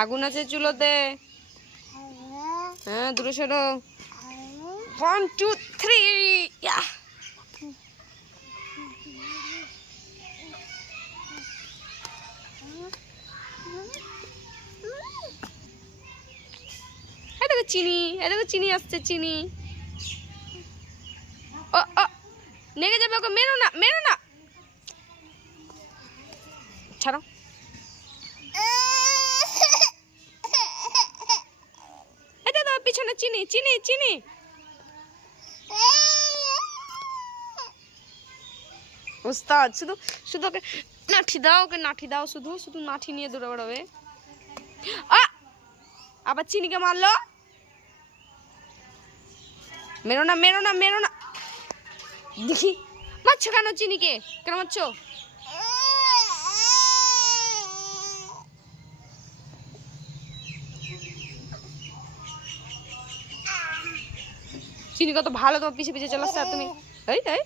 আগুন আছে চুলোতে। হ্যাঁ দূরে সরো। 1 2 3 ইয়া। এদিকে চিনি, এদিকে চিনি আসছে চিনি। ও ও নেগে যাবে ওকে, মেরো না মেরো না, ছাড়ো। এটা দাও পিছনে চিনি চিনি চিনি। ওস্তাদ শুধু শুধু ওকে নাঠি দাও, ওকে নাঠি দাও, শুধু শুধু নাঠি নিয়ে দৌড়ে বেড়াবে। আবার চিনিকে মারলো। মেরো না মেরো না মেরো না। দেখি মারছো কেন চিনিকে, কেন মারছো? চিনি কত ভালো তোমার পিছে পিছে চলে আসছে, আর তুমি এই এই